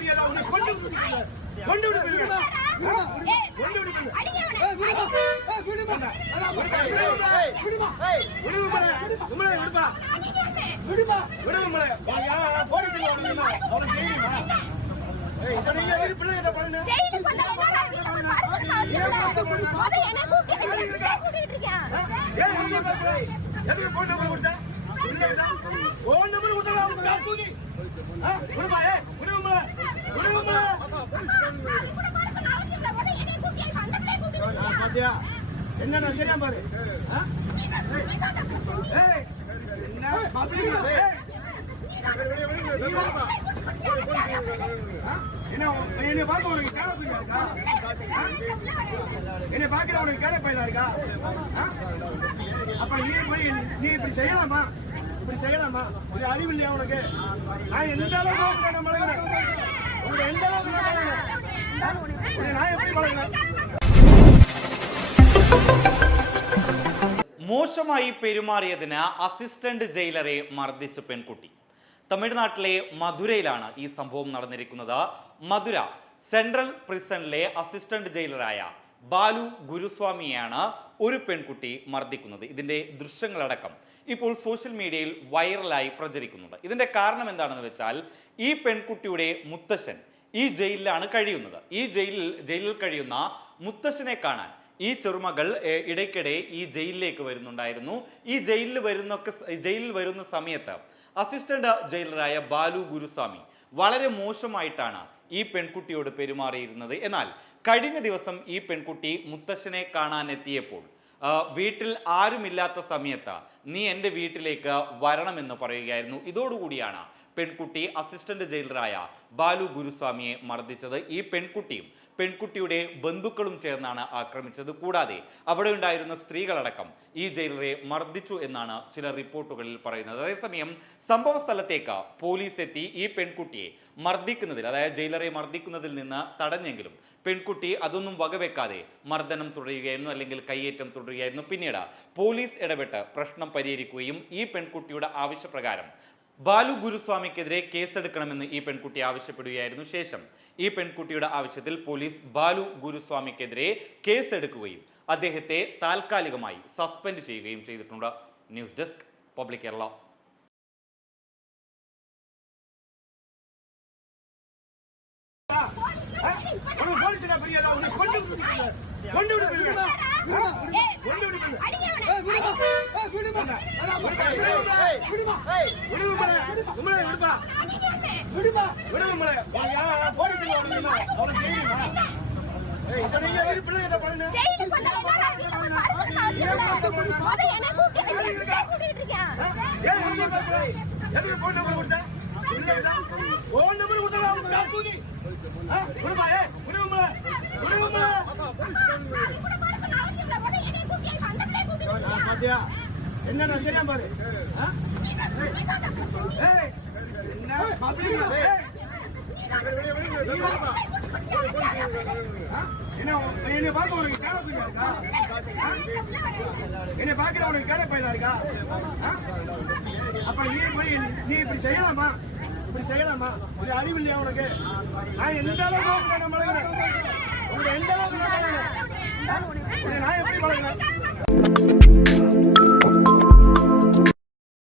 பெரியதா phone number கொடுத்தேன் phone number கொடுத்தா? என்ன சரியா பாரு என்ன என்னை பார்க்க உனக்கு கேட பையனா இருக்கா? என்னை பார்க்கிற உனக்கு கேட பையனா இருக்கா அப்ப நீ போய் நீ இப்படி செய்யலாமா? இப்படி செய்யலாமா ஒரு அறிவு இல்லையா உனக்கு நான் எந்த அளவுக்கு நான் பழகிறேன் உங்க எந்த அளவுக்கு நான் பழகிறேன் ஆ? உன்னை நான் எப்படி பழகிறேன் മോശമായി പെരുമാറിയതിന് അസിസ്റ്റന്റ് ജയിലറെ മർദ്ദിച്ച പെൺകുട്ടി തമിഴ്നാട്ടിലെ മധുരയിലാണ് ഈ സംഭവം നടന്നിരിക്കുന്നത് മധുര സെൻട്രൽ പ്രിസണിലെ അസിസ്റ്റന്റ് ജയിലറായ ബാലു ഗുരുസ്വാമിയാണ് ഒരു പെൺകുട്ടി മർദ്ദിക്കുന്നത്. ഇതിന്റെ ദൃശ്യങ്ങളടക്കം ഇപ്പോൾ സോഷ്യൽ മീഡിയയിൽ വൈറലായി പ്രചരിക്കുന്നുണ്ട്. ഇതിന്റെ കാരണം എന്താണെന്ന് വെച്ചാൽ ഈ പെൺകുട്ടിയുടെ മുത്തശ്ശൻ ഈ ജയിലിലാണ് കഴിയുന്നത്. ഈ ജയിലിൽ ജയിലിൽ കഴിയുന്ന മുത്തശ്ശനെ കാണാൻ ഈ ചെറുമകൾ ഇടയ്ക്കിടെ ഈ ജയിലിലേക്ക് വരുന്നുണ്ടായിരുന്നു. ഈ ജയിലിൽ വരുന്നൊക്കെ ജയിലിൽ വരുന്ന സമയത്ത് അസിസ്റ്റന്റ് ജയിലറായ ബാലു ഗുരുസ്വാമി വളരെ മോശമായിട്ടാണ് ഈ പെൺകുട്ടിയോട് പെരുമാറിയിരുന്നത്. എന്നാൽ കഴിഞ്ഞ ദിവസം ഈ പെൺകുട്ടി മുത്തശ്ശനെ കാണാനെത്തിയപ്പോൾ വീട്ടിൽ ആരുമില്ലാത്ത സമയത്ത് നീ എന്റെ വീട്ടിലേക്ക് വരണമെന്ന് പറയുകയായിരുന്നു. ഇതോടുകൂടിയാണ് പെൺകുട്ടി അസിസ്റ്റന്റ് ജയിലറായ ബാലു ഗുരുസ്വാമിയെ മർദ്ദിച്ചത് ഈ പെൺകുട്ടിയും. പെൺകുട്ടിയുടെ ബന്ധുക്കളും ചേർന്നാണ് ആക്രമിച്ചത്. കൂടാതെ അവിടെ ഉണ്ടായിരുന്ന സ്ത്രീകളടക്കം ഈ ജയിലറെ മർദ്ദിച്ചു എന്നാണ് ചില റിപ്പോർട്ടുകളിൽ പറയുന്നത്. അതേസമയം സംഭവ സ്ഥലത്തേക്ക് പോലീസ് എത്തി ഈ പെൺകുട്ടിയെ മർദ്ദിക്കുന്നതിൽ അതായത് ജയിലറെ മർദ്ദിക്കുന്നതിൽ നിന്ന് തടഞ്ഞെങ്കിലും പെൺകുട്ടി അതൊന്നും വകവെക്കാതെ മർദ്ദനം തുടരുകയായിരുന്നു അല്ലെങ്കിൽ കയ്യേറ്റം തുടരുകയായിരുന്നു. പിന്നീട് പോലീസ് ഇടപെട്ട് പ്രശ്നം പരിഹരിക്കുകയും ഈ പെൺകുട്ടിയുടെ ആവശ്യപ്രകാരം ബാലു ഗുരുസ്വാമിക്കെതിരെ കേസെടുക്കണമെന്ന് ഈ പെൺകുട്ടി ആവശ്യപ്പെടുകയായിരുന്നു ശേഷം ഈ പെൺകുട്ടിയുടെ ആവശ്യത്തിൽ പോലീസ് ബാലു ഗുരുസ്വാമിക്കെതിരെ കേസെടുക്കുകയും അദ്ദേഹത്തെ താൽക്കാലികമായി സസ്പെൻഡ് ചെയ്യുകയും ചെയ്തിട്ടുണ്ട് ന്യൂസ് ഡെസ്ക് പബ്ലിക് കേരള உனக்கு போலீஸ்ல மரியாதை உன்னை கொண்டு விடுவேன். கொண்டு விடுவேன். ஆ? கொண்டு விடுவேன். விடுவு மலை. விடுப்பா. விடுப்பா. விடு உங்களை போலீஸ் உனக்கு தெரியுமா எனக்கு போன் நம்பர் என்ன சரியா பாரு? என்ன என்னை பார்க்க உனக்கு கேட பையனா இருக்கா? என்னை பார்க்கிற உனக்கு கேட பையனா இருக்கா? அப்ப நீ போய் நீ இப்படி செய்யலாமா? இப்படி செய்யலாமா? ஒரு அறிவு இல்லையா உனக்கு? நான் எந்த அளவுக்கு நான் எந்த அளவுக்கு நான் நான் எப்படி பழகிறேன்